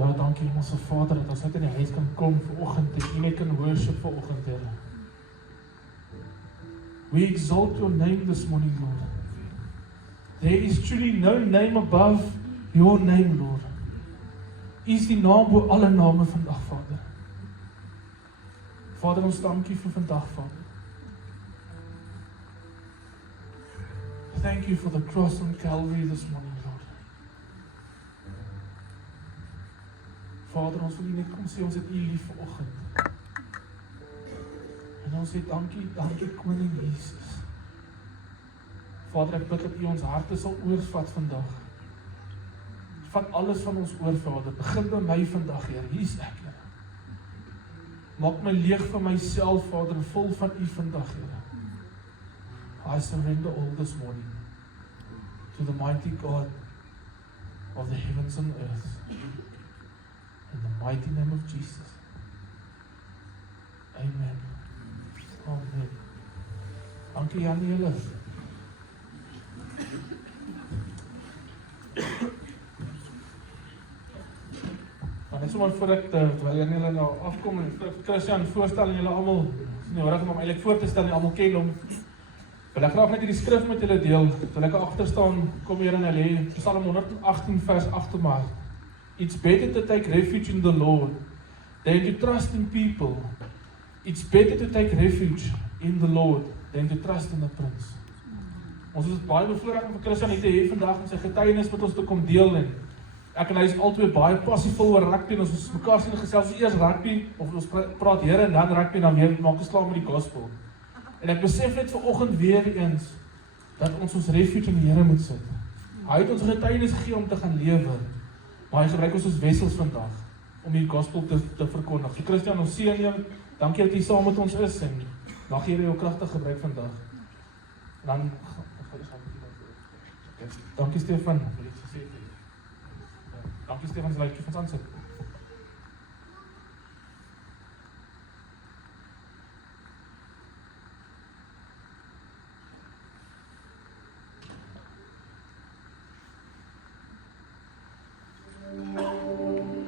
Ja, dankie Hemelse Vader, dat ons net in die huis kan kom vanoggend en U net kan worship vanoggend, Here. We exalt your name this morning, Lord. There is truly no name above your name, Lord. U is die naam bo alle name vandag, Vader. Vader, ons dankie vir vandag, Vader. Thank you for the cross on Calvary this morning, Lord. Vader, ons wil U net kom sê, ons het U lief vanoggend. En ons sê dankie Koning Jesus. Vader, ek bid dat U ons harte sal oorvat vandag. Vat alles van ons oor, Vader. Begin by my vandag, Here. Hier is ek, Here. Maak my leeg van myself, Vader, en vol van U vandag, Here. I surrender all this morning to the mighty God of the heavens and earth. In the mighty name of Jesus. Amen. Amen. Dankie Jan julle. Maar net sommer voordat terwyl Jan julle nou afkom en Christian voorstel en julle almal, is nie nodig om eintlik voor te stel en almal ken hom. Wil ek graag net hierdie skrif met julle deel. Wil ek agter staan, kom hier en lê Psalm 118 vers 8 maar. It's better to take refuge in the Lord than to trust in people. It's better to take refuge in the Lord than to trust in the prince. Ons is baie bevoorreg om vir Christian hier te hê vandag om sy getuienis met ons te kom deel en ek en hy is albei baie passievol oor rugby en ons is mekaar sien gesels eers rugby of ons praat Here en dan rugby en dan weer maak ons klaar met die gospel. En ek besef net vanoggend weer eens dat ons refuge in die Here moet sit. Hy het ons getuienis gegee om te gaan lewe. Maar hy gebruik ons as wessels vandag om die gospel te verkondig. So Christian, ons seën jou. Dankie dat jy saam met ons is en mag Here jou kragtig gebruik vandag. Dan dankie Stefan. Dankie Stefan, jy like van aansit.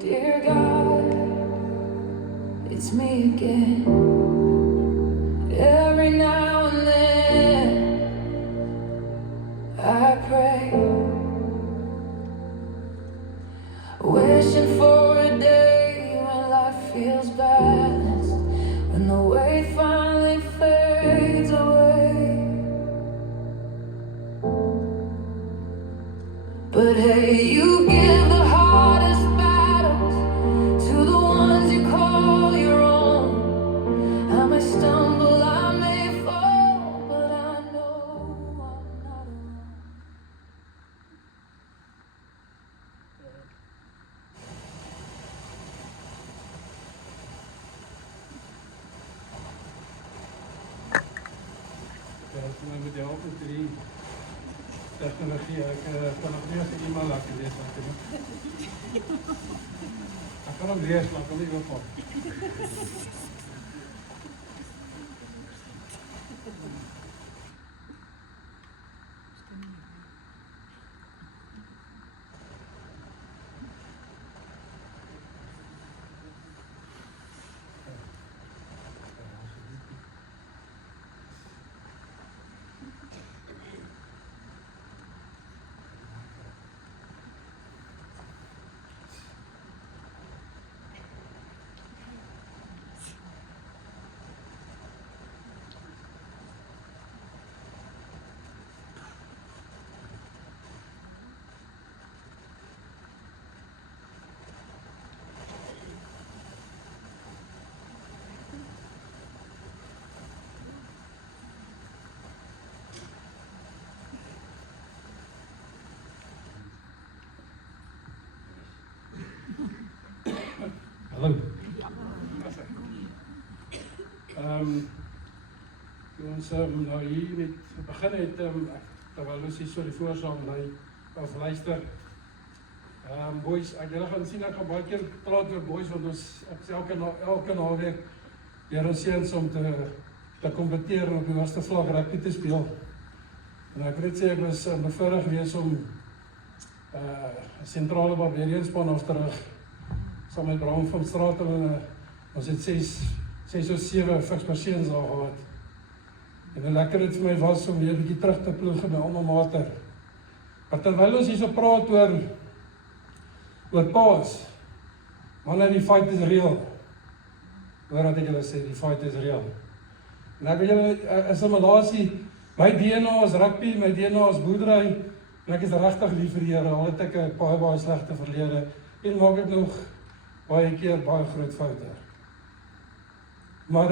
Dear God, it's me again. Every now and then I pray, wishing for a day when life feels balanced, when the weight finally fades away. But hey, you give the hardest battles to the ones you call your own. I may stumble, I may fall, but I know I'm not alone. Ja, met jou op met die technologie, ek kan nog nie as die e-mail laat lees wat ek doen. Ek kan hom lees, maar ek kan nie oopmaak. Hallo. Ons nou hier met begin het, terwyl ons hier so die voorsaam lei, as luister. Boys, ek gaan sien, ek gaan baie keer praat oor boys, want ons ek sê elke naweek deur ons seuns om te kompeteer op die hoogste vlak rugby te speel. En ek weet sê ek was bevoorreg gewees om sentrale Barbarian span af te rig. saam met Bram van Straat en ons het 6 of 7 versperseens al gehad. En hoe lekker het vir my was om weer 'n bietjie terug te ploeg in my alma mater. Maar terwyl ons hierso praat oor paas, manne, die fight is real. Hoor wat ek julle sê, die fight is real. En ek wil julle is 'n malasie, my DNA is rugby, my DNA is boerdery, en ek is regtig lief vir die Here, al het ek 'n baie slegte verlede, en maak ek nog baie keer baie groot foute. Maar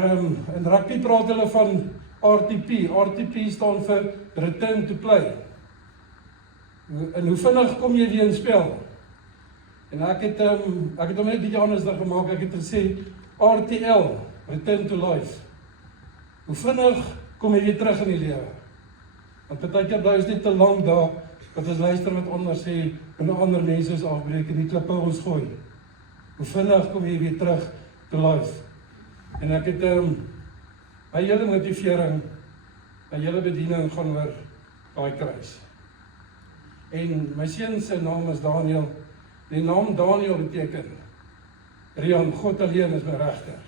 in rugby praat hulle van RTP. RTP staan vir Return to Play. En hoe vinnig kom jy weer in spel? En ek het hom net bietjie anders gemaak. Ek het gesê RTL, Return to Life. Hoe vinnig kom jy weer terug in die lewe? Want partykeer bly ons net te lank daar, wat ons luister wat ander sê, en ander mense ons afbreek en die klippe ons gooi. Hoe vinnig kom jy weer terug to life? En ek het my hele motivering, my hele bediening gaan oor daai kruis. En my seun se naam is Daniel. Die naam Daniel beteken Rian, God alleen is my regter.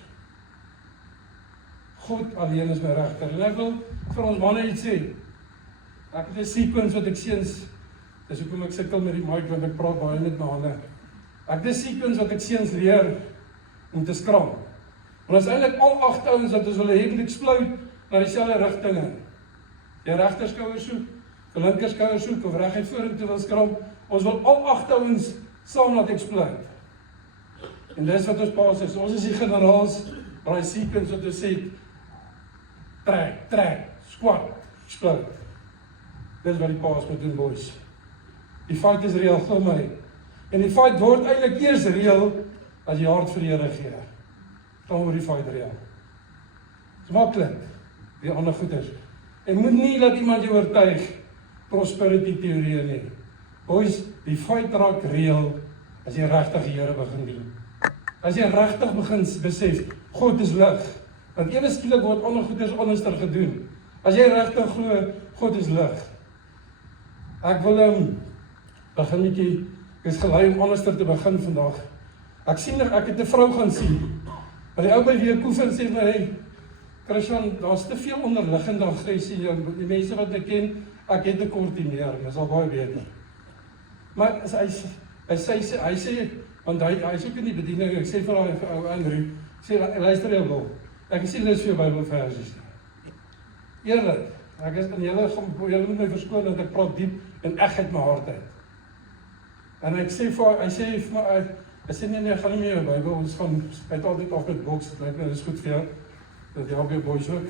God alleen is my regter. En ek wil vir ons manne iets sê. Ek het 'n sequence wat ek seuns, dis hoekom ek sukkel met die mic, want ek praat baie met my hande. Ek het 'n sequence wat ek seuns leer om te skram. Want ons eintlik al 8 ouens wat ons wil hê moet explode na dieselfde rigting in. Die regter skouer soek, die linker skouer soek of reguit vorentoe wil skram. Ons wil al 8 ouens saam laat explode. En dis wat ons paas is. Ons is die generaals, daai sequence wat ons sê trek, squat, explode. Dis wat die paas moet doen, boys. Die fight is real vir my. En die fight word eintlik eers real as jy hart vir die Here gee. Dan word die fight real. Dis maklik, die ander goeders. En moet nie laat iemand jou oortuig prosperity teorieë nie. Boys, die fight raak real as jy regtig die Here begin dien. As jy regtig begin besef, God is lig. Want ewe skielik word ander goeders anderster gedoen. As jy regtig glo, God is lig. Ek wil begin netjie, ek is gelei om anderster te begin vandag. Ek het 'n vrou gaan sien. Maar die ou by wie ek oefen sê my, hey, Christian, daar's te veel onderliggende aggressie, die mense wat ek ken, ek het 'n kortineer, dis al baie beter. Maar hy sê, want hy is ook in die bediening, ek sê vir ou Andrew, sê, luister jou wil, ek sê lees vir jou Bybelversies. Eerlik, ek is in julle moet my verskoon, dat ek praat diep, en ek uit my hart uit. En ek sê vir hy sê nee, ek gaan nie meer jou Bybel, ons gaan, hy het altyd af met boks, dit is goed vir jou, dat jy ook jou boys ook.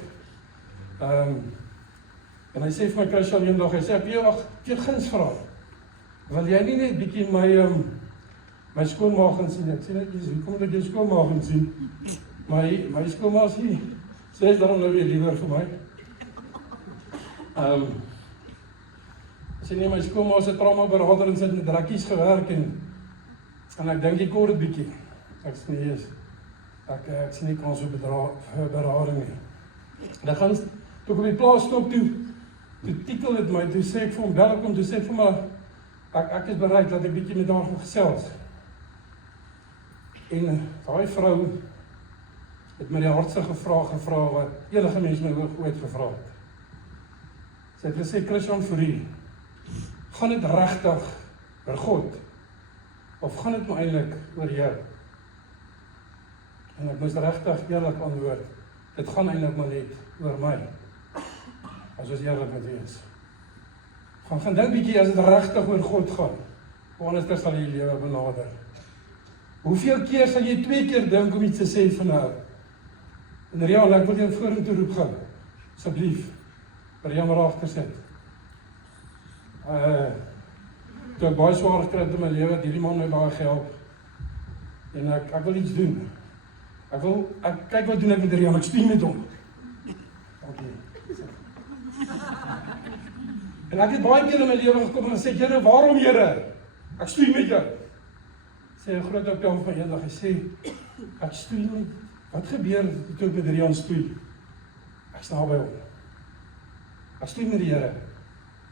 En hy sê vir my Christian eendag, hy sê, ek wil guns vra. Wil jy nie net bietjie my skoonmaag gaan sien? Ek sê net, wie kom dat jy skoonmaag gaan sien? My skoonmaag sien, sê is daarom nou weer liewer vir my. Ek sê nie, my skoonmaag is 'n traumaberader en sy het met drakkies gewerk en ek dink ek kort 'n bietjie. Ek sien nie kans vir berading nie. Dan gaan, toe ek op die plaas stop toe tikkel het my, toe sê ek vir hom, bel ek hom, toe sê ek vir my, ek is bereid dat ek bietjie met haar gaan gesels. En daai vrou het my die hartse vraag wat enige mens my ooit gevra het. Sy het gesê, Christian, vir u, gaan dit regtig oor God? Of gaan dit maar eintlik oor jou? En ek moes regtig eerlik antwoord, dit gaan eintlik maar net oor my. As ons eerlik moet wees. Gaan dink bietjie as dit regtig oor God gaan. Anders sal jy lewe benader. Hoeveel keer sal jy 2 keer dink om iets te sê van haar? En Rian, ek wil jou vorentoe roep gaan. Asseblief. Rian maar agter sit. Toe ek baie swaar gekry het in my lewe, het hierdie man my baie gehelp. En ek wil iets doen. Ek kyk wat doen ek met Rian, ek speel met hom. Okay. En ek het baie keer in my lewe gekom en gesê, Here, waarom Here? Ek stoei met jou. Sê 'n groot ou kamp van eendag, hy sê, ek stoei met. Wat gebeur toe ek met Rian stoei? Ek staan by hom. Ek stoei met die Here.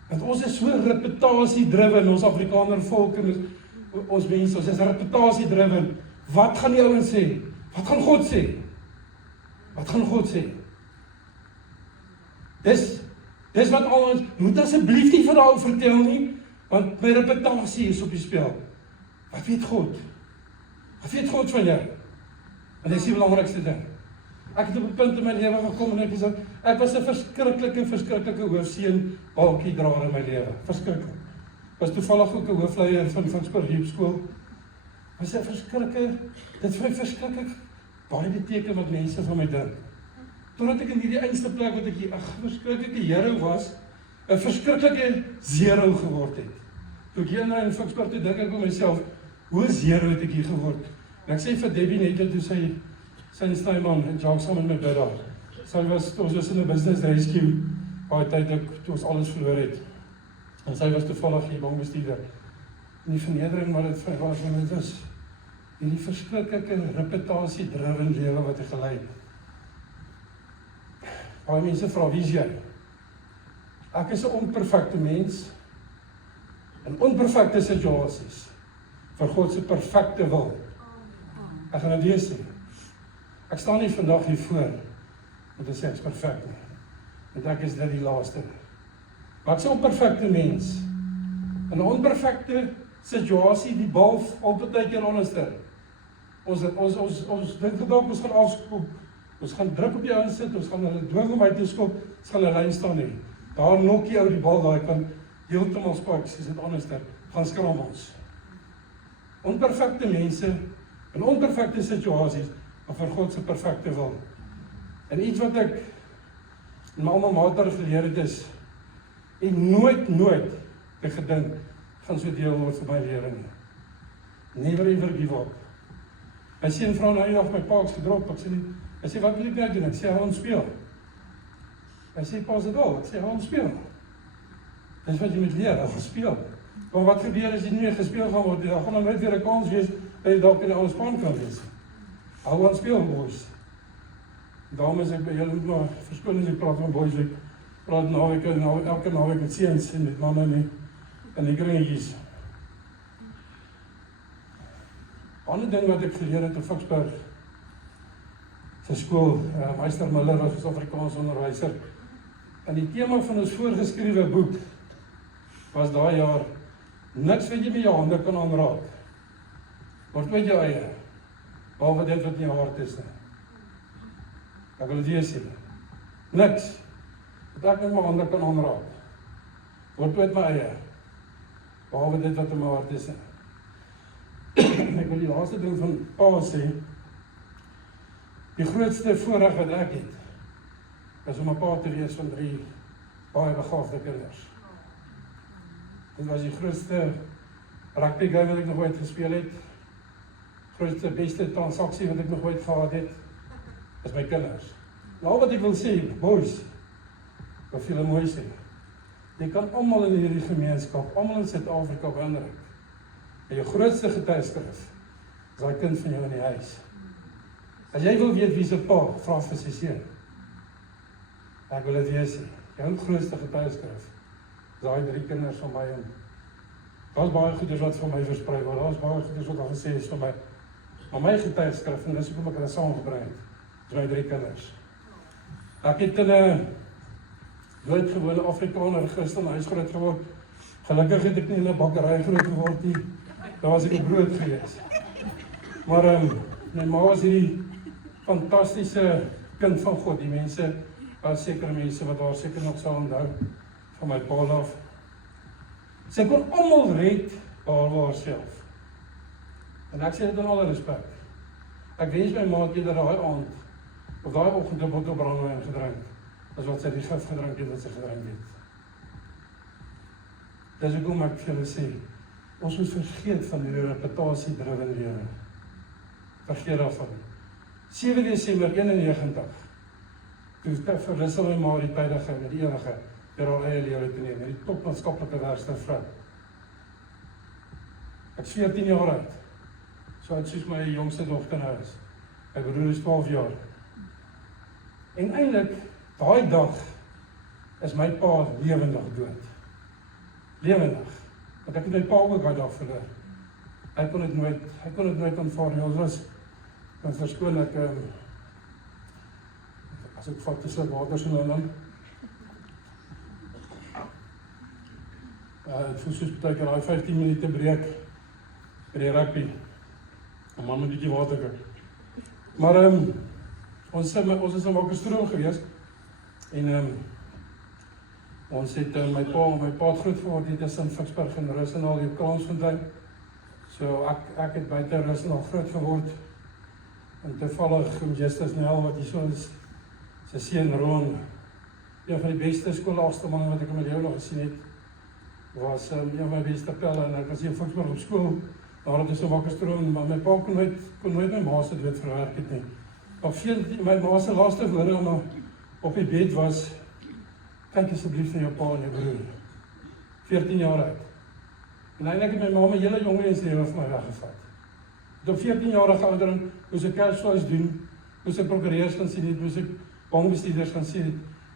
Want ons is so reputasie driven, ons Afrikaner volk en ons mense, ons is reputasie driven. Wat gaan die ouens sê? Wat gaan God sê? Wat gaan God sê? Dis wat al ons, moet asseblief nie vir daai ou vertel nie, want my reputasie is op die spel. Wat weet God? Wat weet God van jou? En dis die belangrikste ding. Ek het op 'n punt in my lewe gekom en ek was 'n verskriklike hoofseun balkiedraer in my lewe. Verskriklik. Was toevallig ook 'n hoofleier van Spoorriepskool. Was 'n dit vir my verskriklik baie beteken wat mense van my dink. Totdat ek in hierdie einste plek wat ek hier 'n verskriklike hero was, 'n verskriklike zero geword het. Toe ek hier in Fiksburg toe dink ek by myself, hoe zero het ek hier geword? En ek sê vir Debbie net toe sy Snyman en Jacques saam met my bid daar. Ons was in 'n business rescue, baie tyd toe ons alles verloor het. En sy was toevallig die bankbestuurder. En die vernedering wat dit vir was, want dit was hierdie verskriklike reputasie-driven lewe wat hy gelei het. Baie mense vra, wie is jy? Ek is 'n onperfekte mens in onperfekte situasies vir God se perfekte wil. Ek gaan dit weer sê. Ek staan nie vandag hier voor om te sê ek is perfek nie. Want ek is dit die laaste. Maar ek is 'n onperfekte mens. In 'n onperfekte situasie, die bal altyd keer onderste. Ons dink gedagte ons gaan afskop. Ons gaan druk op die ouens sit, ons gaan hulle dwing om uit te skop, ons gaan 'n lyn staan hê. Daar nokkie ou die bal daai kan heeltemal spak, soos dit anderster, gaan skram ons. Onperfekte mense in onperfekte situasies, maar vir God se perfekte wil. En iets wat ek in my alma mater geleer het is, en nooit ek gedink gaan so deel word van my lewe nie. Never ever give up. My seun vra nou eendag my paaks gedrop, hy sê wat wil ek nou doen? Ek sê hou ons speel. Hy sê pas dit al, ek sê hou ons speel. Dis wat jy moet leer, hou ons speel. Maar wat gebeur as jy nie gespeel gaan word? Dan gaan net weer 'n kans wees dat jy dalk in 'n ander span kan wees. Hou ons speel, boys. Dames, ek by julle moet maar verskoning as ek praat van boys, ek praat elke naweek met seuns en met manne nie. En die kringetjies. Ander ding wat ek geleer het in Fiksburg se skool, Meester Miller was ons Afrikaans onderwyser. En die tema van ons voorgeskrewe boek was daai jaar, niks wat jy met jou hande kan aanraak, word met jou eie, behalwe dit wat in jou hart is nie. Ek wil dit weer sê, niks wat ek met my hande kan aanraak, word met my eie, behalwe dit wat in my hart is nie. Ek wil die laaste ding van Pa sê, die grootste voorreg wat ek het, is om 'n pa te wees van 3 baie begaafde kinders. Dit was die grootste rugby game wat ek nog ooit gespeel het, grootste, beste transaksie wat ek nog ooit gehad het, is my kinders. Nou wat ek wil sê, boys, wat julle mooi sê, jy kan almal in hierdie gemeenskap, almal in Suid-Afrika beïndruk. En jou grootste getuieskrif is daai kind van jou in die huis. As jy wil weet wie se pa, vra vir sy seun. Ek wil dit weer sê, jou grootste getuieskrif is daai 3 kinders van my en daar's baie goeders wat van my versprei word, daar's baie goeders wat al gesê is van my. Maar my getuieskrif, en dis hoekom ek dit saamgebring het, is my 3 kinders. Ek het in 'n doodgewone Afrikaner Christen huis groot geword. Gelukkig het ek nie in 'n bakkery groot geword nie. Daar was ek op brood gewees. Maar my ma was hierdie fantastiese kind van God. Die mense, was sekere mense wat daar seker nog sal onthou van my pa af. Sy kon almal red behalwe haarself. En ek sê dit in alle respek. Ek wens my ma het eerder daai aand of daai oggend 'n bottel brandewyn gedrink, as wat sy die gif gedrink het wat sy gedrink het. Dis hoekom ek vir julle sê, ons moet vergeet van die reputasie-driven lewe. Vergeet daarvan. 7 Desember 91, toe verwissel my ma die tydige met die ewige, deur haar eie lewe te neem, met die topmaatskaplike werkster vrou. Ek is 14 jaar oud, so oud soos my jongste dogter nou is. My broer is 12 jaar. En eintlik, daai dag, is my pa lewendig dood. Lewendig. Want ek het my pa ook daai dag verloor. hy kon dit nooit aanvaar nie. Ons was, kan verskoon ek, as ek vat 'n sluk water so nou en dan. Ek voel soos baie keer daai 15 minute breek by die rugby. En man moet 'n bietjie water kry. Maar ons is in Wakkerstroom gewees en ons het my pa het groot geword hier tussen Ficksburg en Roosendaal hier op Kransfontein. So ek het buite Roosendaal groot geword. En toevallig Justus Nel wat hier so is, sy seun Ron, een van die beste skoolafstammange wat ek in my lewe nog gesien het, was een van my beste pelle en ek was hier in Ficksburg op skool. Daar het ons in Wakkerstroom, maar my pa kon nooit my ma se dood verwerk het nie. My ma se laaste woorde op die bed was, kyk asseblief na jou pa en jou broer. 14 jaar oud. En eintlik het my ma my hele jongmenslewe vir my weggevat. Op 14 jarige ouderdom moes ek kersfees doen, moes ek prokureurs gaan sien het, moes ek bankbestuurders gaan sien het.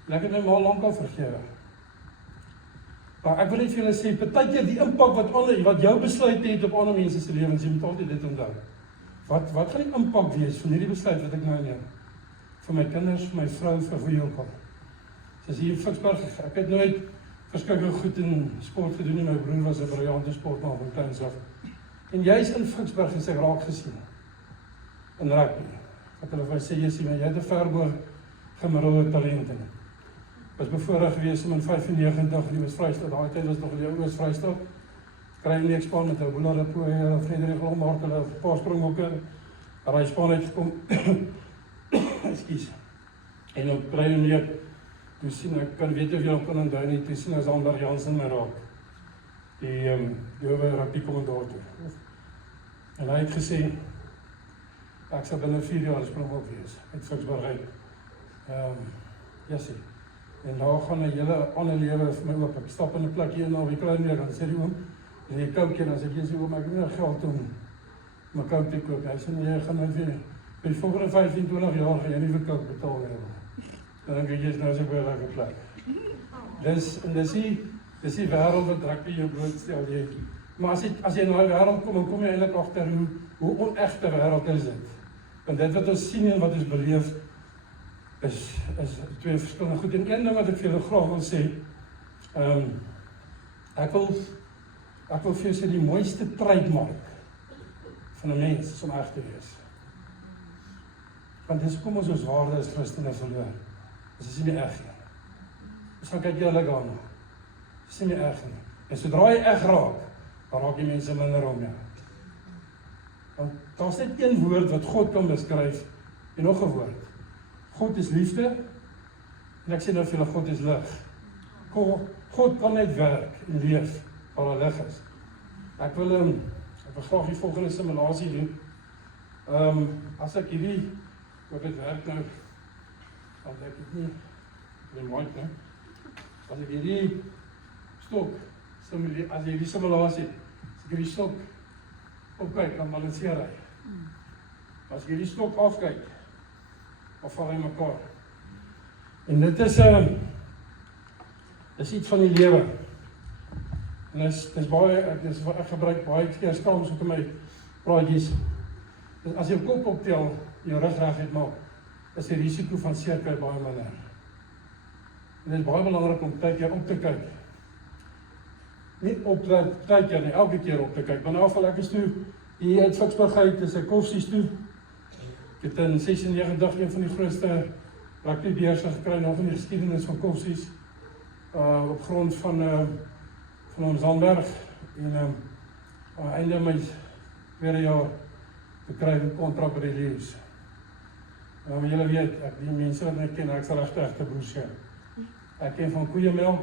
En ek het my ma lankal vergewe. Maar ek wil net vir julle sê, partykeer die impak wat jou besluit het op ander mense se lewens, jy moet altyd dit onthou. Wat gaan die impak wees van hierdie besluit wat ek nou neem? Vir my kinders, vir my vrou, vir wie ook al. Soos hier in Ficksburg, ek het nooit verskriklik goed in sport gedoen nie, my broer was 'n briljante sportman van kleins af. En juist in Ficksburg is ek raak gesien. In rugby. Wat hulle vir my sê, jy het 'n verbo gemiddelde talent in. Was bevoorreg gewees om in 95 die Oos-Vrystaat, daai tyd was nog die Oos-Vrystaat, kry nie ekspan met 'n Boela Repoe, Frederik Lommark, hulle paaspringbokke, raai span uitgekom. Ekskuus. En op kry nie, toe sien ek, kan weet of jy nog kan onthou nie, toe sien as Ander Jansen my raak, die Jowe rugby kommentator. En hy het gesê, ek sal binne 4 jaar springbok wees, uit Ficksburg uit. Jessie. En daar gaan 'n hele ander lewe vir my oop. Ek stap in 'n plek hier na die klein neer, dan sê die oom, en jy kook en dan sê jy oom, ek het nie geld om my kook te koop. Hy sê nee, jy gaan nou weer by die volgende 15, 20 jaar gaan jy nie vir kook betaal nie. Dan dink ek jy's nou so baie lekker plek. Dis die wêreld wat rugby jou blootstel jy. Maar as jy na die wêreld kom, dan kom jy eintlik agter hoe onegte wêreld is dit. Want dit wat ons sien en wat ons beleef is twee verskillende goed. En een ding wat ek vir julle graag wil sê, ek wil vir julle sê die mooiste trademark van 'n mens is om reg te wees. Want dis kom ons waarde as Christene verloor. Dis is nie reg nie. Ons gaan kyk julle gaan. Dis nie reg nie. En sodra jy reg raak, dan raak die mense minder om jou. Want daar's net een woord wat God kan beskryf en nog 'n woord. God is liefde, en ek sê nou vir julle, God is lig. God kan net werk en leef waar daar lig is. Ek wil graag die volgende simulasie doen. As ek hierdie, wat dit werk nou, want ek het nie, die mic nou, as ek hierdie stok, as ek hierdie simulasie, as ek hierdie stok opkyk, dan balanceer hy. As ek hierdie stok afkyk, of val hy mekaar. En dit is iets van die lewe. En dis baie, ek gebruik baie keer skams op my praatjies. As jy jou kop optel, jou rug reguit maak, is die risiko van seerkry baie minder. En dit is baie belangrik om tyd keer op te kyk. Nie op tyd keer nie, elke keer op te kyk. Want afval ek is toe, hier uit Ficksburg uit, is ek Koffsies toe. Ek het in 96 een van die grootste rugbybeurse gekry, nog in die geskiedenis van Koffsies, op grond van ons Zandberg, en einde my tweede jaar gekry een kontrak by die Leeuws. Maar julle weet, die mense wat ek ken, ek sal regte boers. Ek ken van koeiemelk,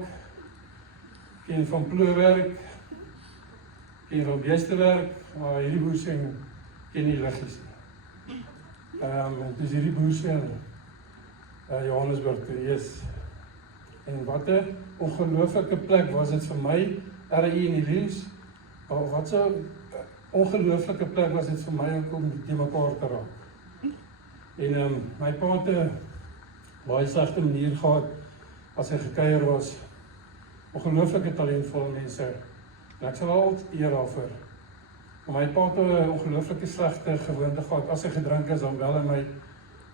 ken van ploewerk, ken van beestewerk, maar hierdie boers ken nie liggies nie. Het is hierdie boers in Johannesburg te wees. En wat 'n ongelooflike plek was dit vir my, RI in die Leeuws, wat so ongelooflike plek was dit vir my om die mekaar te raak. En my pa het 'n baie sagte manier gehad as hy gekuier was. Ongelooflike talentvolle mense. En ek sal altyd eer daarvoor. My pa het 'n ongelooflike slegte gewoonte gehad. As hy gedrink is, dan bel hy my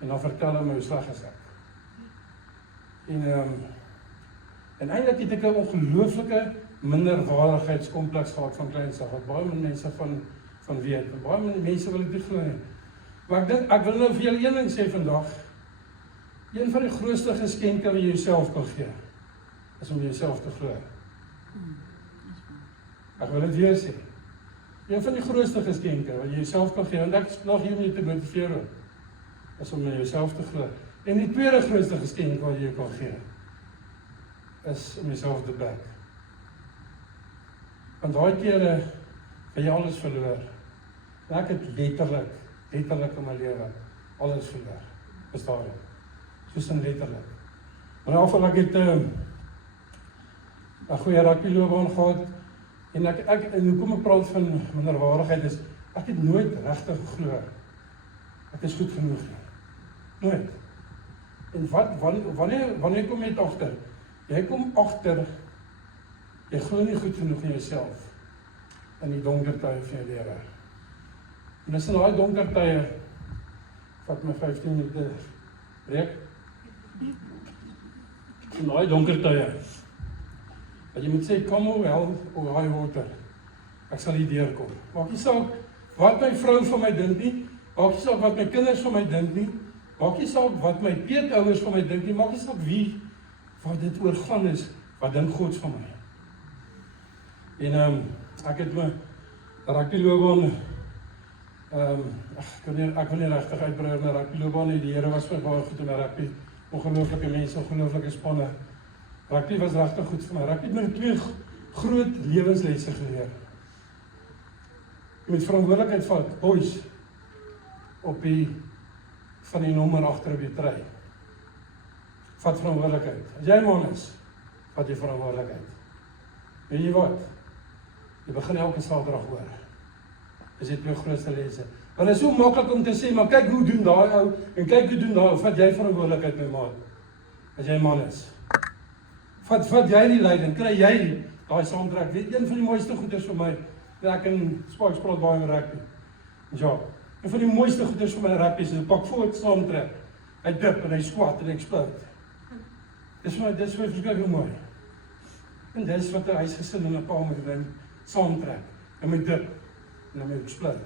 en dan vertel hy my hoe sleg is ek. En eintlik het ek 'n ongelooflike minderwaardigheidskompleks gehad van kleins af, wat baie min mense van weet. En baie min mense wil dit nie glo nie. Maar ek dink, ek wil nou vir julle een ding sê vandag. Een van die grootste geskenke wat jy jouself kan gee, is om jouself te glo. Ek wil dit weer sê. Een van die grootste geskenke wat jy jouself kan gee, en ek is nog hier om jy te motiveer, is om jouself te glo. En die tweede grootste geskenk wat jy kan gee, is om jouself te back. Want daai kere het jy alles verloor. En ek het letterlik in my lewe alles verloor. Verstaan jy? Soos in letterlik. Maar in afval ek het 'n goeie rugbyloopbaan gehad. En en hoekom ek praat van minderwaardigheid is, ek het nooit regtig geglo ek is goed genoeg nie. Nooit. En wanneer kom jy agter? Jy kom agter, jy glo nie goed genoeg in jouself in die donker tye van jou lewe. En dis in daai donker tye, vat my 15 minute breek. In daai donker tye, wat jy moet sê, come oh hell or high water, ek sal hier deurkom. Maak nie saak wat my vrou van my dink nie, maak nie saak wat my kinders van my dink nie, maak nie saak wat my peetouers van my dink nie, maak nie saak wie, wat dit oorgaan is, wat dink God van my. En ek het my rugbyloopbaan, ek wil nie regtig uitbrei oor my rugbyloopbaan nie, die Here was vir my baie goed in my rugby, ongelooflike mense, ongelooflike spanne. Rugby was regtig goed vir my. Rugby het my 2 groot lewenslesse geleer. Jy moet verantwoordelikheid vat, boys, op van die nommer agter op die trui. Vat verantwoordelikheid. As jy man is, vat jy verantwoordelikheid. Weet jy wat? Jy begin elke Saterdag hoor. Dis die 2 grootste lesse. Want dit is so maklik om te sê, maar kyk hoe doen daai ou, en kyk hoe doen daai ou, vat jy verantwoordelikheid my maat. As jy man is. Vat jy die leiding, kry jy daai saamtrek. Weet een van die mooiste goeders vir my, ek in Sparks praat baie oor rugby. Ja, een van die mooiste goeders vir my rugby is 'n pak voet saamtrek. Hy dip en hy squat en hy explode. Dis vir my verskriklik mooi. En dis wat 'n huisgesin en 'n pa moet doen, saamtrek. En met dip en dan met explode.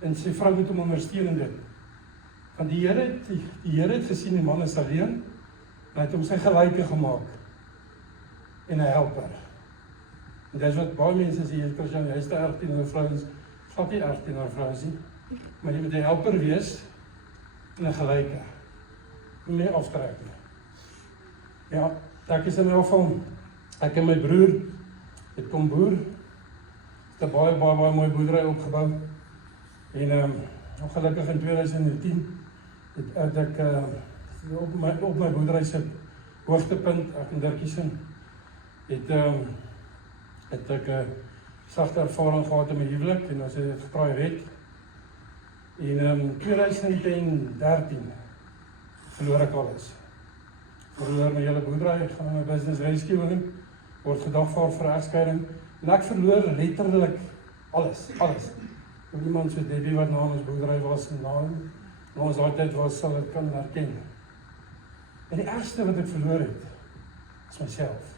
En sy vrou moet hom ondersteun in dit. Want die Here het gesien die man is alleen, en hy het hom sy gelyke gemaak. En 'n helper. En dis wat baie mense sê, jy is te erg teenoor vrouens, glad nie erg teenoor vrouens nie, maar jy moet 'n helper wees, en 'n gelyke. Moet nie aftrek nie. Ja, ek is in my geval, ek en my broer, het kom boer, het 'n baie mooi boerdery opgebou, en ongelukkig in 2010, het ek op my boerdery se hoogtepunt, ek en Dirkiesin, het ek sagte ervaring gehad in my huwelik, en ons het getraai red. En 2013 verloor ek alles. Verloor my hele boerdery, ek gaan in my business rescue in, word gedagvaar vir egskeiding, en ek verloor letterlik alles. En iemand so Debbie wat na ons boerdery was, en na ons daai tyd was, sal ek kan herken. En die ergste wat ek verloor het, is myself.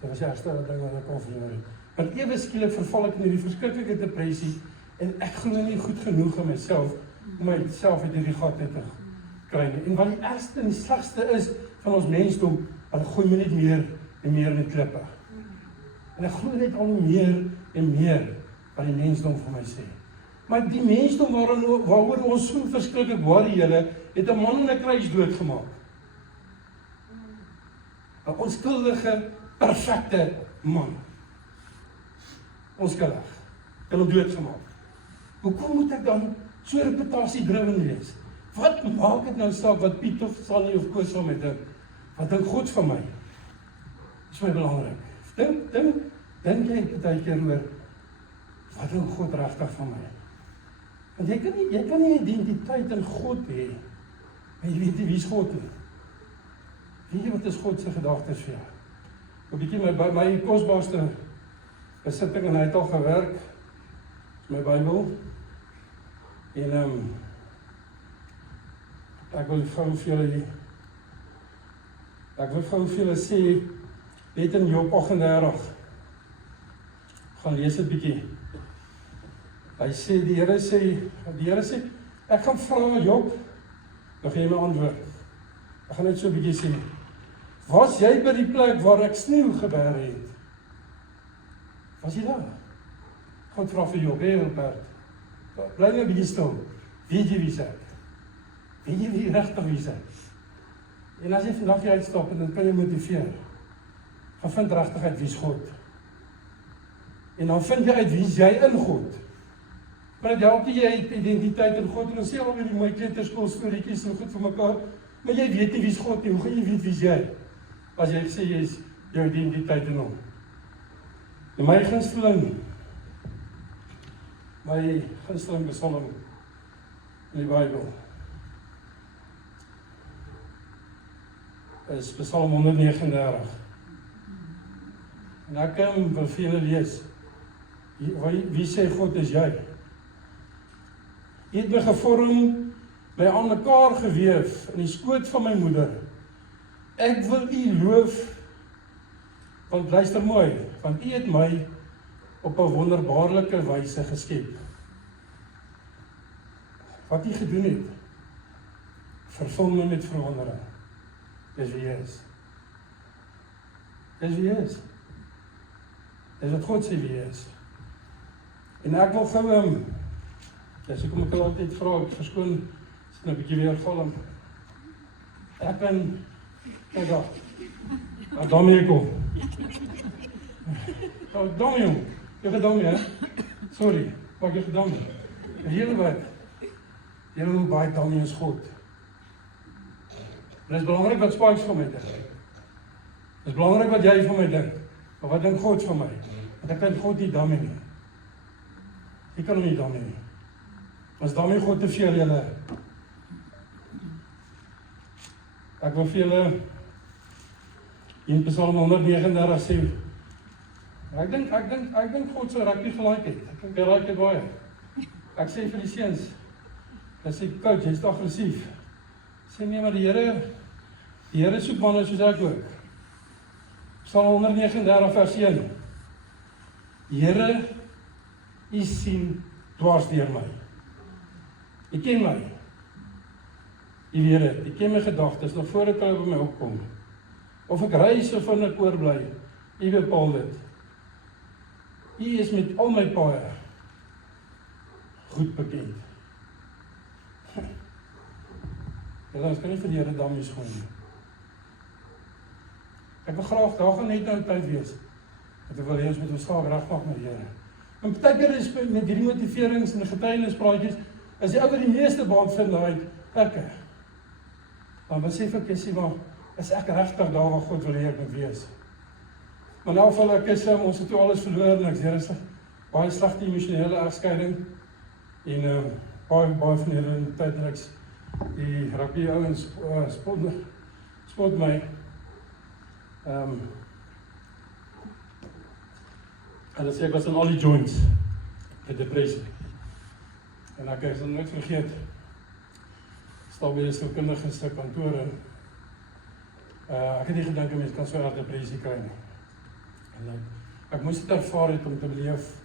Dit was die ergste ding wat ek kon verloor het. Want ewe skielik verval ek in hierdie verskriklike depressie, en ek glo nie goed genoeg in myself, om myself uit hierdie gat te kry nie. En wat die ergste en die slegste is van ons mensdom, hulle gooi my net meer en meer in die klippe. En ek glo net al meer en meer wat die mensdom vir my sê. Maar die mensdom waaroor ons so verskriklik worry, julle, het 'n man in 'n kruis doodgemaak. 'n Onskuldige, perfekte man. Onskuldig. Het hom doodgemaak. Hoekom moet ek dan so reputasiedriven wees? Wat maak dit nou saak wat Piet of Sannie of Koos van my dink? Wat dink God van my? Dis my belangrik. Dink jy baie keer oor, wat dink God regtig van my? Want jy kan nie identiteit in God hê, maar jy weet nie wie is God nie. Weet jy wat is God se gedagtes vir jou? 'n bietjie my kosbaarste besitting en hy het al gewerk, my Bybel, en ek wil gou vir julle sê, net in Job 38, gaan lees dit bietjie. Hy sê, die Here sê, ek gaan vra Job, dan gee hy my antwoord. Ek gaan net so 'n bietjie sê, was jy by die plek waar ek sneeu geberg het? Was jy daar? God vra vir Job, Bert, bly nou 'n bietjie stil, weet jy wie ek? Weet jy wie regtig wie ek? En as jy vandag hier uitstap, en dan kan jy motiveer, gaan vind regtig uit wie is God. En dan vind jy uit wie is jy in God. Maar dit help nie jy het identiteit in God, en ons sê alweer die mooi kleuterskool storieetjies en goed vir mekaar, maar jy weet nie wie is God nie, hoe gaan jy weet wie is jy? As jy sê jy is jou identiteit in hom. En my gunsteling Psalm in die Bybel is Psalm 139. En ek wil vir julle lees, wie sê God is jy? Jy het my gevorm, my aan mekaar geweef in die skoot van my moeder. Ek wil U loof, want luister mooi, want U het my op 'n wonderbaarlike wyse geskep. Wat U gedoen het, vervul my met verwondering. Dis wie Hy is. Dis wie Hy is. Dis wat God sê wie Hy is. En ek wil gou so kom ek altyd vra, ek verskoon, is nou 'n bietjie weer galm. Ek ben, kyk daar, daarmee kom. Daarmee jong, jy gedamie, hè? Sorry, wat jy gedamie. Hele wat, jy hoe baie daarmee is God. En dit is belangrik wat Spikes van my dink. Dit is belangrik wat jy van my dink, maar wat dink God van my? Want ek kan God nie daarmee nie. Ek kan hom nie daarmee nie. As daarmee God te veel julle. Ek wil vir julle in Psalm 139 sê, ek dink God sou rugby gelaik het. Ek dink hy raak dit baie. Ek sê vir die seuns, ek sê, coach, jy's aggressief. Sê nee, maar die Here soek manne soos ek ook. Psalm 139 vers 1. Here, U sien dwars deur my. U ken my. U weet dit. U ken my gedagtes nog voor dit hulle by my opkom. Of ek reis of in ek oorbly, U bepaal dit. U is met al my paaie goed bekend. Ons kan nie vir die Here damies gooi nie. Ek wil graag, daar gaan net nou tyd wees, dat ek wil hê ons met ons saak regmaak met die Here. En partykeer is met hierdie motiverings en getuienispraatjies, as jy ou die meeste baat vind daai plekke. Maar besef ek is ek regtig daar waar God wil hê ek moet wees. Maar nou val ek is ons het toe alles verloor en ek sê baie slegte emosionele egskeiding en baie van julle in die tyd dat ek die rugby ouens spot my en dan sê ek was in al die joints met depressie en ek is nooit vergeet staan by die sielkundige se kantoor en ek het nie gedink 'n mens kan so erg depressie kry nie en ek moes dit ervaar het om te beleef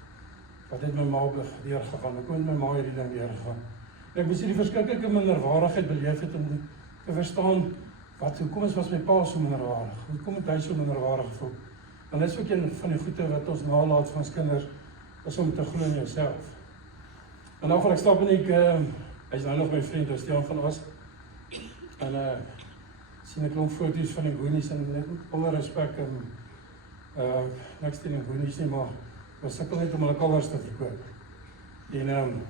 wat het my ma deurgegaan, ek kon met my ma hierdie ding deurgegaan. Ek moes hierdie verskriklike minderwaardigheid beleef het om te verstaan hoekom was my pa so minderwaardig, hoekom het hy so minderwaardig gevoel. En dit is ook een van die goede wat ons nalaat van ons kinders, is om te glo in jouself. En nou van ek stap en hy is nou nog my vriend, Stiaan van As, en sien ek klomp foto's van die Goonies en net alle respek en niks teen die Goonies nie, maar ons sukkel net om hulle covers te koop. En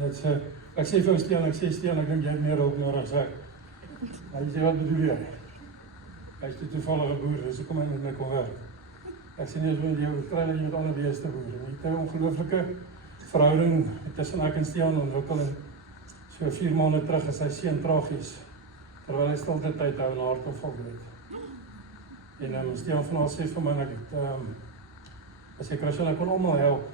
dit sê, ek sê vir Stiaan, ek dink jy het meer hulp nodig as ek. Hy sê, wat bedoel jy? Hy is die toevallige boer, dus kom hy met my kom werk. Ek sê nie, jy kry dat jy met ander beeste boer. Jy het 'n ongelooflike verhouding tussen ek en Stiaan ontwikkel en so 4 maande terug is sy seun tragies, terwyl hy stilte tyd hou en hartaanval het. En Stiaan van As sê vir my, As ek Christian, ek kon almal help,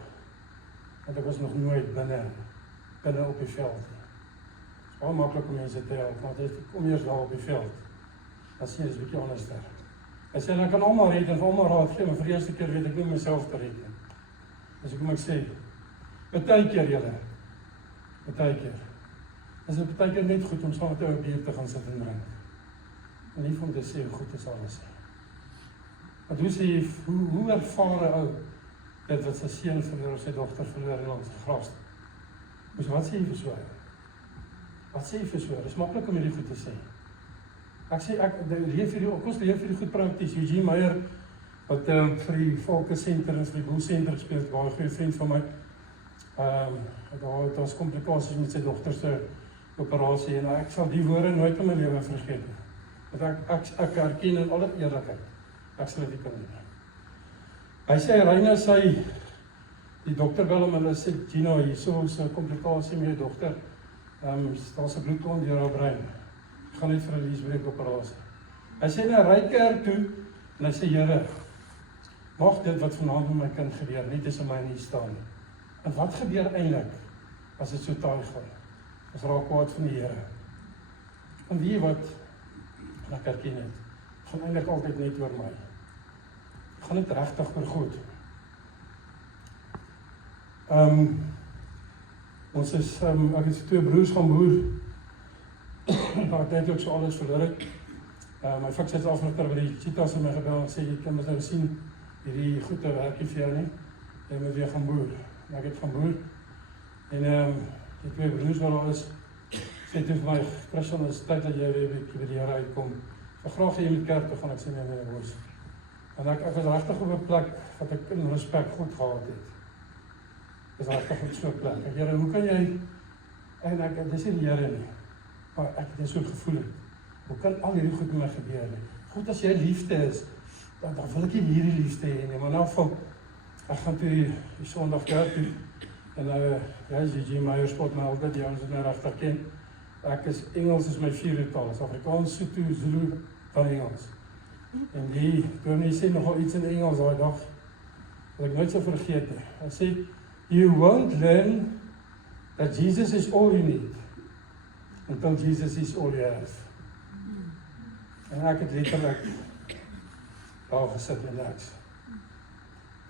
want ek was nog nooit binne op die veld nie. Het is baie maklik om mense te help, want as ek kom eers daar op die veld, dan sien jy, is bietjie anders daar. Hy sê, ek kan almal red en vir almal raad gee, maar vir die eerste keer weet ek nie myself te red nie. Dus ek kom ek sê, partykeer julle, partykeer, is dit partykeer net goed om saam met jou bier te gaan sit en drink. En nie om te sê hoe goed is alles nie. Want hoe sê jy, hoe ervare ou dit wat sy seun verloor of sy dogter verloor en ons gegrafst? Dus wat sê jy vir so? Wat sê jy vir so? Dit is maklik om hierdie goed te sê. Ek sê, ons leef hierdie goed prakties. Eugene Meyer, wat vir die Volke Center en vir die Boel Center speel, baie goeie vriend van my, daar was komplikasies met sy dogterse operasie, en ek sal die woorde nooit in my lewe vergeet nie. Want ek herken in alle eerlikheid, ek sal dit nie kan doen. Hy sê, Reine die dokter wil hom, hulle sê, Gino, hier is 'n komplikasie met jou dogter, daar's 'n bloedklont deur haar brein, ek gaan net vir 'n liesbreek operasie. Hy sê, hy ry kerk toe, en hy sê, Here, mag dit wat vanaand met my kind gebeur, nie tussen my en hier staan nie. En wat gebeur eintlik, as dit so taai gaan? Ons raak kwaad van die Here. En wie wat, en ek herken het, gaan eintlik altyd net oor my. Ek gaan net regtig oor God. Ons is, ek het 2 broers gaan boer, waar ek net ook so alles verloor het. My fikseidsafrigter by die Cheetahs in my gebel en sê, jy kan ons nou sien, hierdie goede werkie vir jou nie, jy moet weer gaan boer. En ek het gaan boer, en die 2 broers wat daar is, sê toe vir my, Christian, is tyd dat jy weer by die Here uitkom. Ek graag jy met kerk toe gaan, ek sê nee, boos. En ek was regtig op 'n plek, wat ek in respect goed gehad het. Is regtig op so 'n plek. Ek, Here, hoe kan jy, en dis nie die Here nie, maar ek het so gevoel het, hoe kan al hierdie goed met my gebeur nie? God, as jy liefde is, dan wil ek nie hierdie liefde hê nie, maar nou van, ek gaan toe die Sondag kerk toe, en ja, Eugene Meyer spot my altyd, die ons het my regtig ken, Engels is my 4de taal, is Afrikaans, Sotho, Zulu, dan Engels. En die dominee sê nogal iets in Engels daai dag, wat ek nooit sou vergeet nie. Hy sê, you won't learn that Jesus is all you need, until Jesus is all you have. En ek het letterlik daar gesit en niks.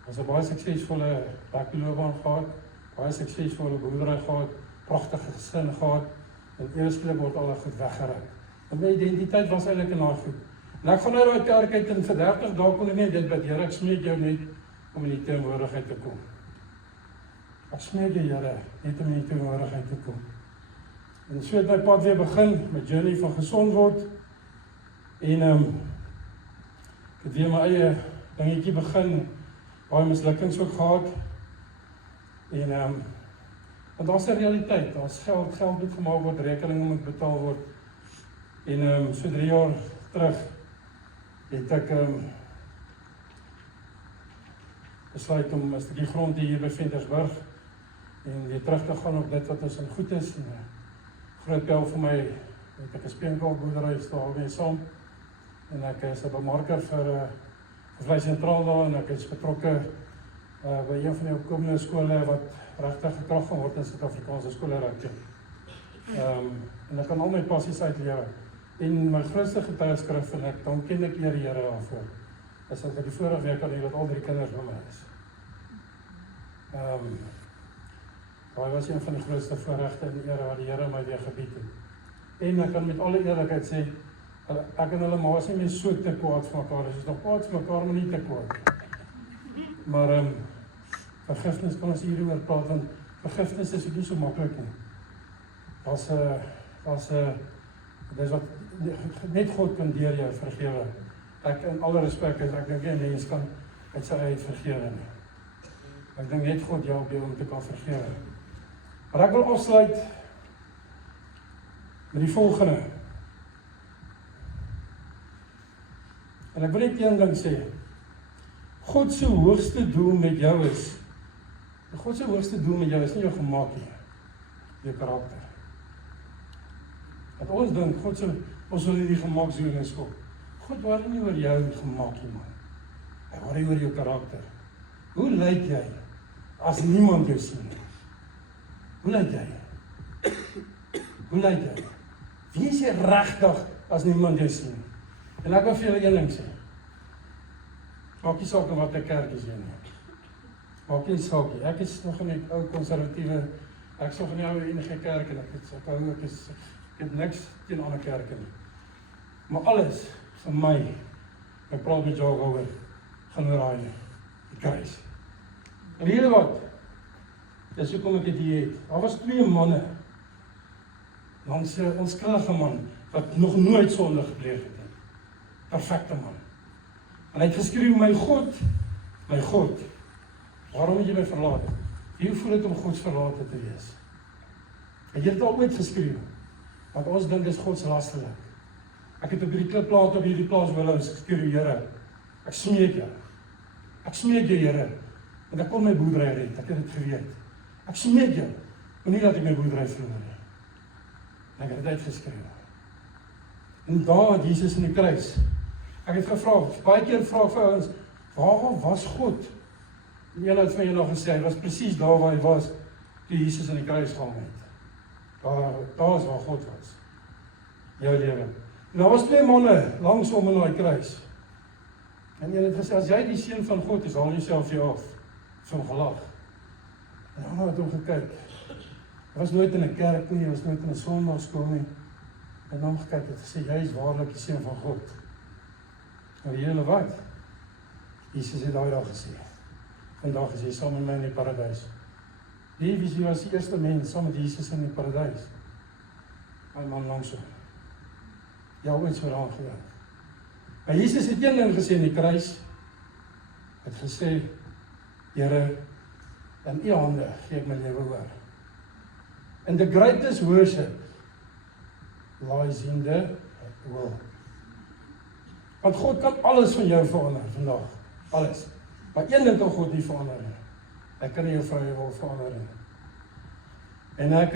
Ons het baie suksesvolle rugbyloopbaan gehad, baie suksesvolle boerdery gehad, pragtige gesin gehad, en eerskelik word al goed weggeruik. En my identiteit was eintlik in daai goed. En ek gaan nou uit kerk uit en vir 30 dae kon ek net dit bid, Here, ek smeek jou net om in die teenwoordigheid te kom. Ek smeek jou, Here, net om in die teenwoordigheid te kom. En so het my pad weer begin, my journey van gesond word, en ek het weer my eie dingetjie begin, baie mislukkings ook gehad, en want daar's 'n realiteit, daar's geld moet gemaak word, rekeninge moet betaal word, en so 3 jaar terug, het ek besluit om 'n stukkie grond hier by Ventersburg, en weer terug te gaan op dit wat ons in goed is, en groot pel vir my, het ek 'n speenkalkboerdery staan mee saam, en ek is 'n bemarker vir Vlei Sentraal daar, en ek is betrokke by een van die opkomende skole wat regtig gekrag gaan word in Suid-Afrikaanse skole raak. En ek kan al my passies uitlewe. En my grootste getuieskrif, en dan ken ek eer die Here daarvoor, is dat ek die vorige week al dat al 3 kinders by my is. Daai was een van die grootste voorregte en ere wat die Here my weer gebied het. En ek kan met alle eerlikheid sê, ek en hulle ma is nie meer so te kwaad vir mekaar, is nog kwaad vir mekaar, maar nie te kwaad. Maar vergifnis kan ons hieroor praat, want vergifnis is nie so maklik nie. Dis wat net God kan deur jou vergewe. Ek in alle respek is, ek dink nie 'n mens kan uit sy uit vergewe nie. Ek dink net God jou om te kan vergewe. Maar ek wil afsluit met die volgende. En ek wil net een ding sê. God se hoogste doel met jou is, God se hoogste doel met jou is nie jou gemaak nie, jou karakter. Want ons dink, ons wil nie gemaak so in skop. God worry nie oor jou gemaak nie, man. Hy worry oor jou karakter. Hoe lyk jy as niemand jou sien nie? Hoe lyk jy? Hoe lyk jy? Wie is jy regtig as niemand jou sien nie? En ek wil vir julle een ding sê. Maak nie saak in watter kerk is jy nie. Maak nie saak nie. Ek is nog in die ou konservatiewe, ek is nog in die ou enige kerk en ek het niks teen ander kerke nie. Maar alles vir my, ek praat met jou oor, gaan oor daai die kruis. En weet julle wat? Dis hoekom ek dit het. Daar was 2 manne, langs 'n onskuldige man, wat nog nooit sonde gepleeg het. Perfekte man. En hy het geskreeu, my God, waarom het jy my verlaat? Hoe voel dit om Gods verlate te wees? Het jy dit al ooit geskreeu? Want ons dink dis godslasterlik. Ek het op hierdie klipplaat op hierdie plaas Willows geskreeu, Here, ek smeek jou, Here, want ek kon my boerdery red, ek het dit geweet. Ek smeek jou, moenie dat ek my boerdery verloor nie. En ek het dit uitgeskreeu. En daar het Jesus in die kruis. Ek het gevra, baie keer vra ek vir ouens, waar was God? En een het van julle nog gesê, hy was presies daar waar hy was, toe Jesus in die kruis gehang het. Daar is waar God was. Jou lewe. En daar was 2 manne langs hom in die kruis. En een het gesê, as jy die seun van God is, haal jouself jou af. So gelag. En dan het hom gekyk. Hy was nooit in 'n kerk nie, hy was nooit in 'n sondagsskool nie. En dan gekyk het gesê, jy is waarlik die seun van God. En weet julle wat? Jesus het daai dag gesê. Vandag is jy saam met my in die paradys. Wie was die eerste mens saam met Jesus in die paradys? Hy man langs hom. Ja, iets vir haar gedaan. Maar Jesus het een ding gesê in die kruis. Het gesê, Here, in U hande gee ek my lewe oor. And the greatest worship lies in the will. Want God kan alles van jou verander vandag. Alles. Maar een ding kan God nie verander nie. Hy kan nie jou vrye wil verander nie. En ek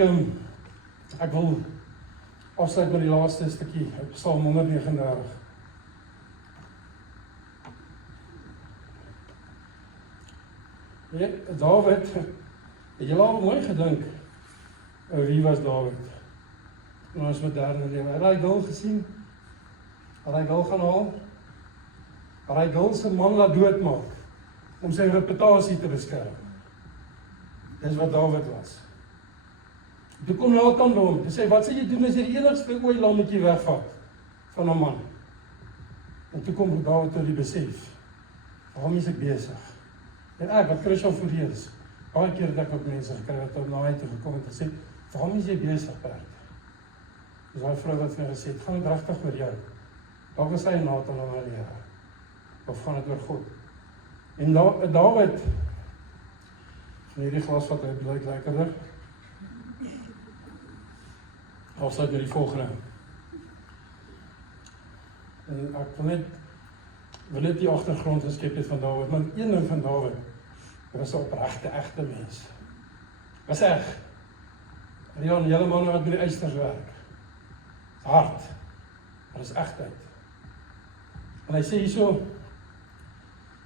wil afsluit met die laaste stukkie uit Psalm 139. David, het jy al mooi gedink, wie was David? In ons moderne lewe. Het hy Gil gesien? Het hy Gil gaan haal? Het hy Gil sy man laat doodmaak, om sy reputasie te beskerm? Dis wat David was. Toe kom Nathan by hom, en sê, wat sê jy doen as jy die enigste ooi lammetjie wegvat van 'n man? En toe kom David tot die besef, waarom is ek besig? En ek, wat Christian voorheen is, baie keer het ek ook mense gekry, wat op na my toe gekom het en sê, waarom is jy besig, Bert? Dus die vrou wat vir my gesê, het gaan het regtig oor jou. Daar was hy Nathan aan my lere. Of gaan het oor God? En David, van hierdie glas wat hy blyk lekkerder, afsluit met die volgende. En ek wil net die agtergrond geskep het van David, maar een ding van David, hy was 'n opregte, egte mens. Was eg. Rian, julle manne wat met die eisters werk. Hard. Maar dis egtheid. En hy sê hierso,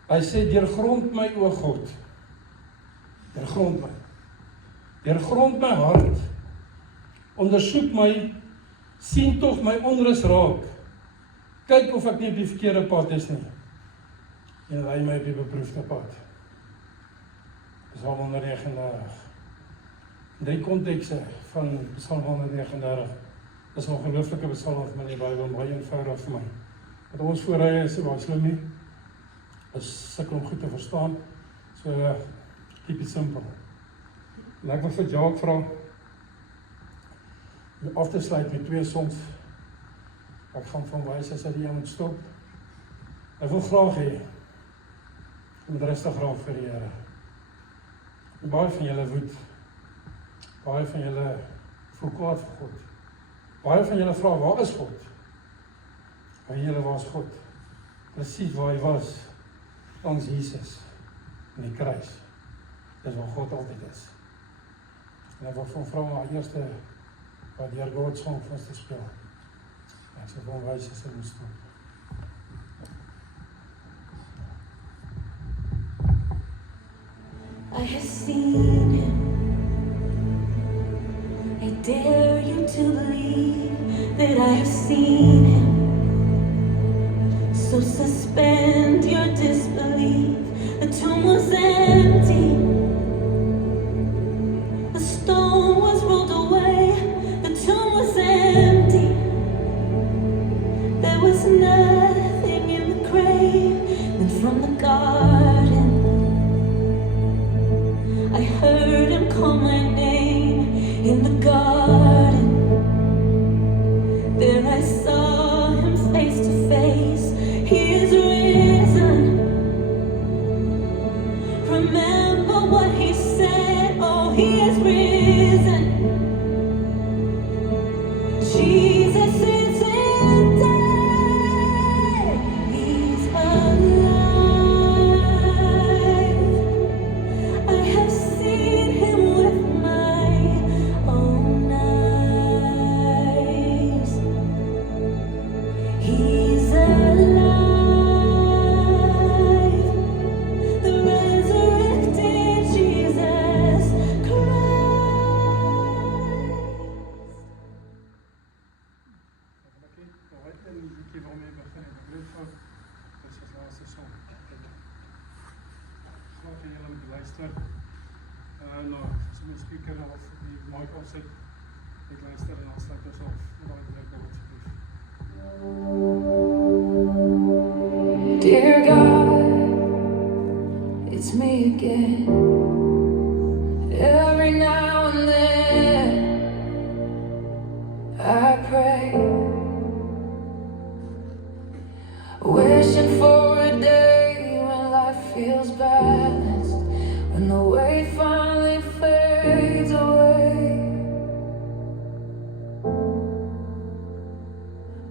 hy sê, deurgrond my, o God. Deurgrond my. Deurgrond my hart. Ondersoek my, sien tog my onrus raak. Kyk of ek nie op die verkeerde pad is nie. En lei my op die beproefde pad. Psalm 139. 3 kontekste van Psalm 139. Dis 'n ongelooflike psalm van die Bybel, baie eenvoudig vir my. Wat ons voorrye is, baie slim nie. Is sukkel om goed te verstaan. So, keep it simple. En ek wil vir Jacques vra, om af te sluit met 2 songs. Ek gaan van wys as hy die moet stop. Ek wil graag hê, om rustig raak vir die Here. Baie van julle woed. Baie van julle voel kwaad vir God. Baie van julle vra, waar is God? Maar julle, waar is God? Presies waar hy was, langs Jesus, in die kruis. Dis waar God altyd is. En ek wil van vrou maar eerste, wat die God song vir ons te speel. Ek sê van wys as hy moet stop. I have seen him. I dare you to believe that I have seen him. So suspend your disbelief. The tomb was empty. The stone was rolled away. The tomb was empty. There was nothing in the grave. Then from the garden I heard him call my name. In the garden there I saw him face to face. He is risen. Remember what he said. Oh, he is risen. Jesus isn't dead. He's alive. I have seen him with my own eyes. He's alive. The resurrected Jesus Nou, as my speaker of die mic opset, ek luister en dan sluit ons af met daai woorde wat asseblief. Dear God, it's me again. Every now and then I pray, wishing for a day when life feels balanced, when the weight finally fades away.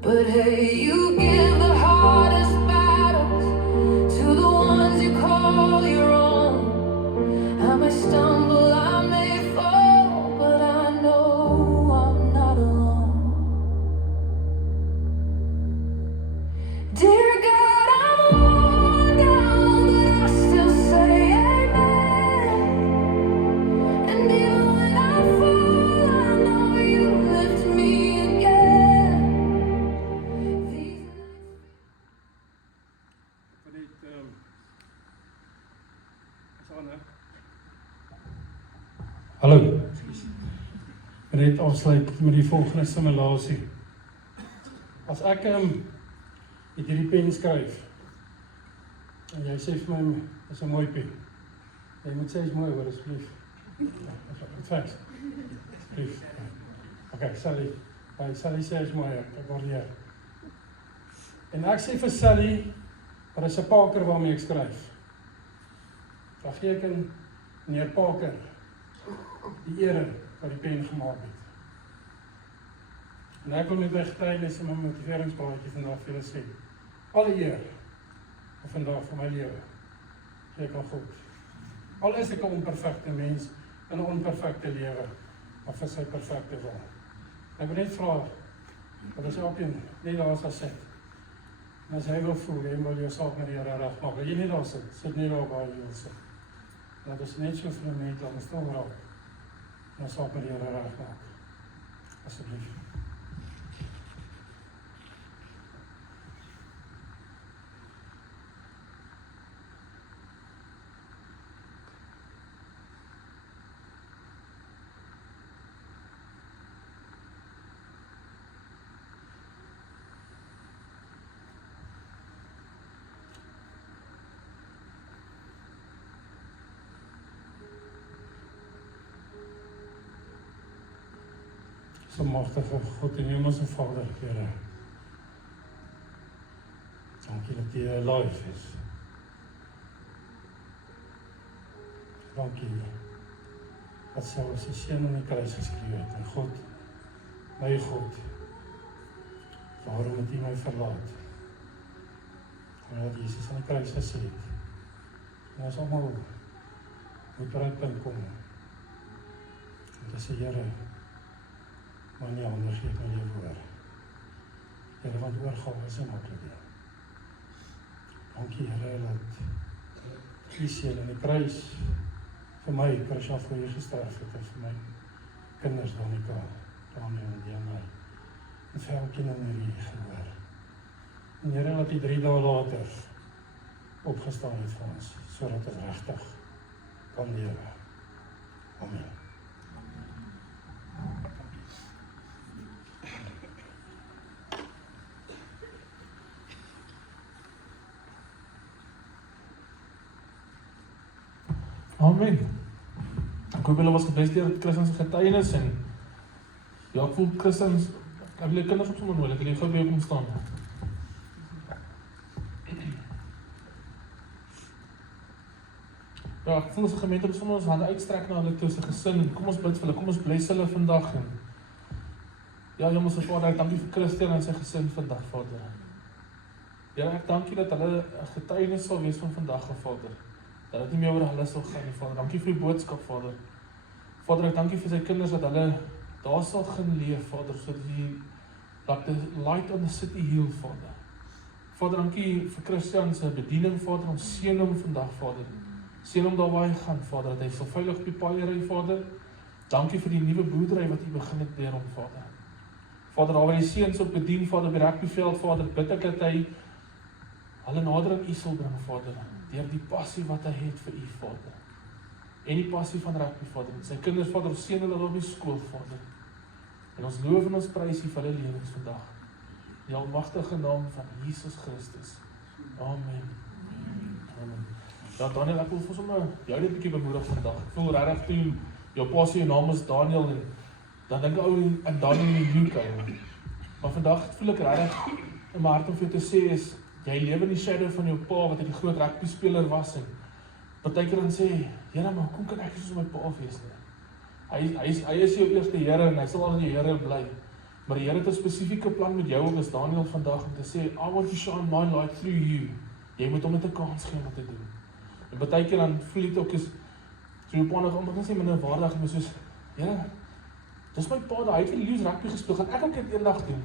But hey, you give the hardest battles to the ones you call your own. I may stumble, I may fall, but I know I'm not alone. Dear God, I'm worn down, but I still say amen. And even when I fall, I know you lift me again. These nights. Ek wil net is aan, hè? Hallo. Ek wil net afsluit met die volgende simulasie. As ek met hierdie pen skryf en jy sê vir my is 'n mooi pen. Jy moet sê is mooi hoor asseblief. Thanks. Asseblief. Okay, Sally. Sally sê is mooi, ek waardeer. En ek sê vir Sally, daar is 'n Parker waarmee ek skryf. Dan gee ek aan meneer Parker die ere wat die pen gemaak het. En ek wil met my getuienis en my motiveringspraatjie vandag vir julle sê. Alle eer of vandag vir my lewe. Gee ek aan God. Al is ek 'n onperfekte mens in 'n onperfekte lewe, maar vir sy perfekte wil. Ek wil net vra dat as elkeen net daar sal sit. En as hy wil voel, hy wil jou saak met die Here reg maak. Wil jy nie daar sit? Sit nie daar waar jy wil sit. Dat is net so vir 'n mens dan stil raak. En saak met die Here reg maak. Asseblief. So magtige God en Hemelse Vader, Here. Dankie dat jy alive is. Dankie dat selfs die seun aan die kruis geskreeu het. En God, my God, waarom het U my verlaat? Omdat Jesus aan die kruis gesê het. En ons almal moet brandpunt kom. En dis die Here, maar nie ander gee my lewe oor. Here, want oorgawe is nie maklik nie. Dankie Here, dat U seun aan die kruis vir my, Christian, voor jy gesterf het, en vir my kinders, Danica, Daniel en Diana, en vir elkeen in hierdie gehoor. En Here, dat die 3 dae later opgestaan het vir ons, sodat ons regtig kan lewe. Amen. Amen. Ek hoop julle was gebless deur Christen se getuienis en ja, ek voel Christen, ek wil die kinders op sommer nodig, ek wil jy gou by jou kom staan. Ja, ek voel as 'n gemeente moet sommer ons hande uitstrek na hulle toe, as 'n gesin. Kom ons bid vir hulle, kom ons bless hulle vandag en ja, Hemelse Vader, ek dankie vir Christen en sy gesin vandag, Vader. Ja, ek dankie dat hulle 'n getuienis sal wees van vandag, Vader. Dat dit nie meer oor hulle sal gaan nie, Vader. Dankie vir die boodskap, Vader. Vader, ek dankie vir sy kinders dat hulle daar sal gaan leef, Vader, sodat die like the light on the city hill, Vader. Vader, dankie vir Christian se bediening, Vader, ons seën hom vandag, Vader. Seën hom daar waar hy gaan, Vader, dat hy sal veilig op die paaie ry, Vader. Dankie vir die nuwe boerdery wat U begin het deur hom, Vader. Vader, daar waar die seuns op bedien, Vader, by rugbyveld, Vader, bid ek dat hy hulle nader aan U sal bring, Vader, deur die passie wat hy het vir U, Vader. En die passie van rugby, Vader. En sy kinders, Vader, ons seën hulle op die skool, Vader. En ons loof en ons prys U vir hulle lewens vandag. In die almagtige naam van Jesus Christus. Amen. Amen. Ja, Daniel, ek wil vir sommer jou net 'n bietjie bemoedig vandag. Ek voel regtig toe jou pa se naam is Daniel en dan dink ek ou aan Daniel in die UK. Maar vandag voel ek regtig in my hart om vir jou te sê is jy lewe in die shadow van jou pa wat 'n groot rugby speler was en partykeer dan sê, Here, maar kom kan ek soos my pa wees nie. Hy is jou eerste Here en hy sal altyd jou Here bly. Maar die Here het 'n spesifieke plan met jou en dis Daniel vandag om te sê, I want to shine my light through you. Jy moet hom net 'n kans gee om dit te doen. En partykeer dan voel dit ook is so jou pa nog amper net sê minderwaardig, maar soos, Here, dis my pa, hy het vir die Lions rugby gespeel, gaan ek ook dit eendag doen.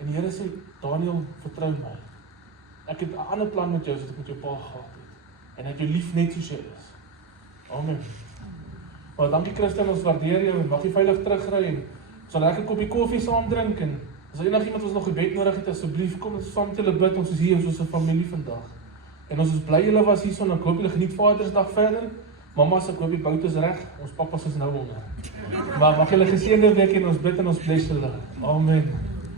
En die Here sê, Daniel, vertrou my. Ek het 'n ander plan met jou, soos ek met jou pa gehad het. En ek jou lief net soos jy is. Amen. Maar dankie Christen, ons waardeer jou en mag jy veilig terugry en sal lekker 'n koppie koffie saam drink en as enigiemand ons nog gebed nodig het, asseblief kom ons saam met julle bid, ons is hier soos 'n familie vandag. En ons is bly julle was hierson, ek hoop julle geniet Vadersdag verder. Mamas, ek hoop die bout is reg, ons pappas is nou onder. Maar mag julle geseënde week en ons bid en ons bless julle. Amen.